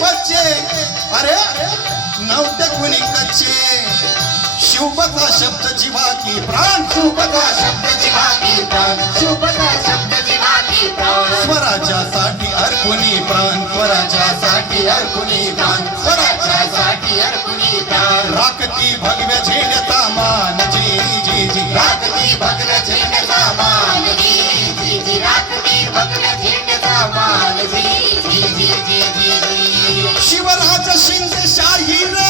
बच्चे अरे नव्हते कुणी कच्चे शिवबचा शब्द जीवा की प्राण शुभदा शब्द जीवा की प्राण शुभदा शब्द जीवा की प्राण स्वराज्यासाठी अर्पुनी प्राण स्वराज्यासाठी अर्पुनी प्राण स्वराज्यासाठी अर्पुनी प्राण राखती भगव्या झेंड्याचा मान जी जी जी राखती भगव्या झेंड्याचा मान जी जी जी राखती भगव्या झेंड्याचा मान जी जी जी जी जी जी शिवराज शिंदे शाहीर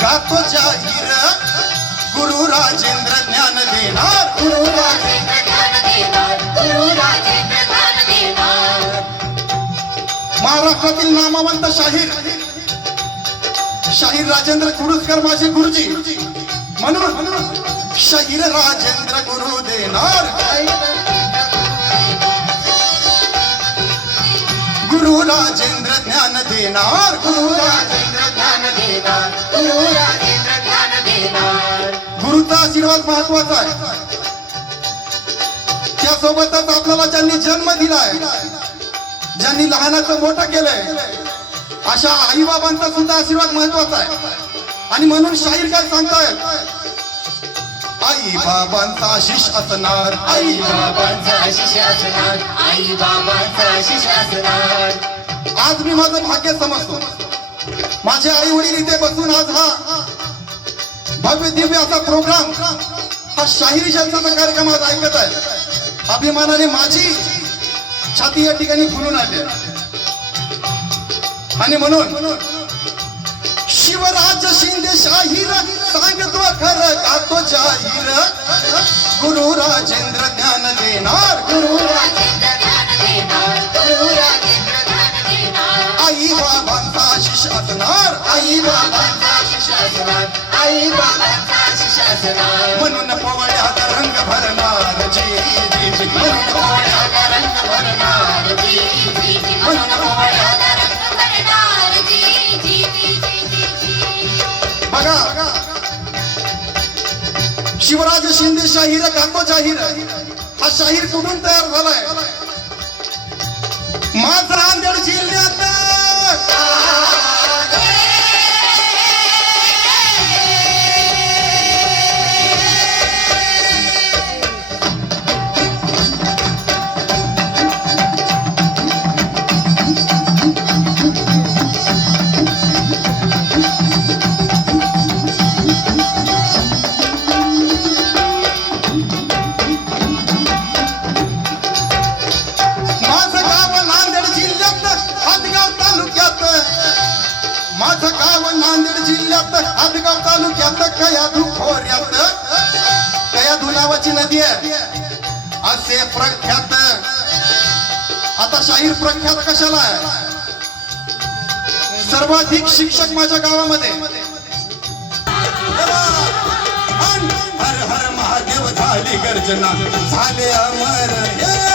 गातो जाहीर गुरु राजेंद्र ज्ञान देणार गुरु राजेंद्र ज्ञान देणार गुरु राजेंद्र ज्ञान देणार महाराष्ट्रातील नामवंत शाहीर शाहीर राजेंद्र कुरुसकर माझे गुरुजी म्हणून शाहीर राजेंद्र गुरु देणार गुरु राजेंद्र ज्ञान देणार गुरु राजेंद्र ज्ञान देणार गुरु राजेंद्र ज्ञान देणार गुरुचा आशीर्वाद महत्वाचा आहे त्यासोबतच आपल्याला ज्यांनी जन्म दिलाय ज्यांनी लहानाचं मोठं केलंय अशा आई बाबांचा सुद्धा आशीर्वाद महत्वाचा आहे आणि म्हणून शाहीर काय सांगतायत आई बाबांचा आशीष असणार आई बाबांचा आशीष असणार आई बाबांचा आशीष असणार आज मी माझं भाग्य समजतो माझे आई वडील इथे बसून आज हा भव्य दिव्य असा प्रोग्राम हा शाहिरी जलसाचा कार्यक्रम आज ऐकत आहे अभिमानाने माझी छाती या ठिकाणी फुलून आली आणि म्हणून शिवराज शिंदे शाहीर सांगतो खरं गातो जाहीर गुरु राजेंद्र ज्ञान देणार गुरु राजेंद्र ज्ञान देणार गुरु राजेंद्र ज्ञान देणार आई बाबांचा आशीष असणार आई बाबांचा आशीष असणार आई बाबांचा आशीष असणार म्हणून पोवळ्याचा रंग भरणार जी जी जी म्हणून पोवळ्याला रंग भरणार जी जी जी म्हणून पोवळ्याला रंग भरणार जी जी जी जी जी बघा शिवराज शिंदे शाहीर गातो जाहीर हा शाहीर कुठून तयार झालाय माझा नांदेड जिल्ह्यात माझं गाव नांदेड जिल्ह्यात हदगाव तालुक्यात कयाधू खोऱ्यात कयाधू नावाची नदी आहे असे प्रख्यात आता शाहीर प्रख्यात कशाला आहे सर्वाधिक शिक्षक माझ्या गावामध्ये हर हर महादेव झाली गर्जना झाले अमर